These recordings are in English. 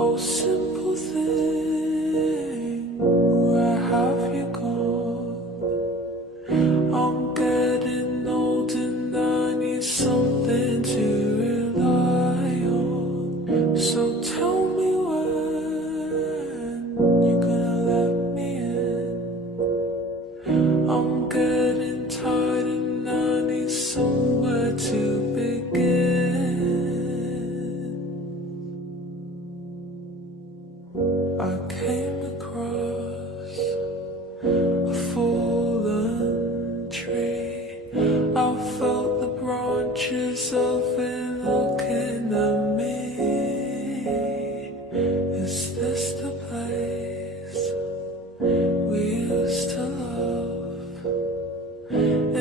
Oh, simple thing, where have you gone? I'm getting old and I need something to rely on. So tell me when you're gonna let me in. I'm getting tired and I need somewhere to begin. I came across a fallen tree. I felt the branches of it looking at me. Is this the place we used to love?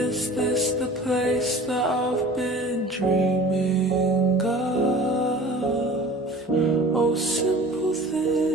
Is this the place that I've been dreaming of? Oh, simple thing.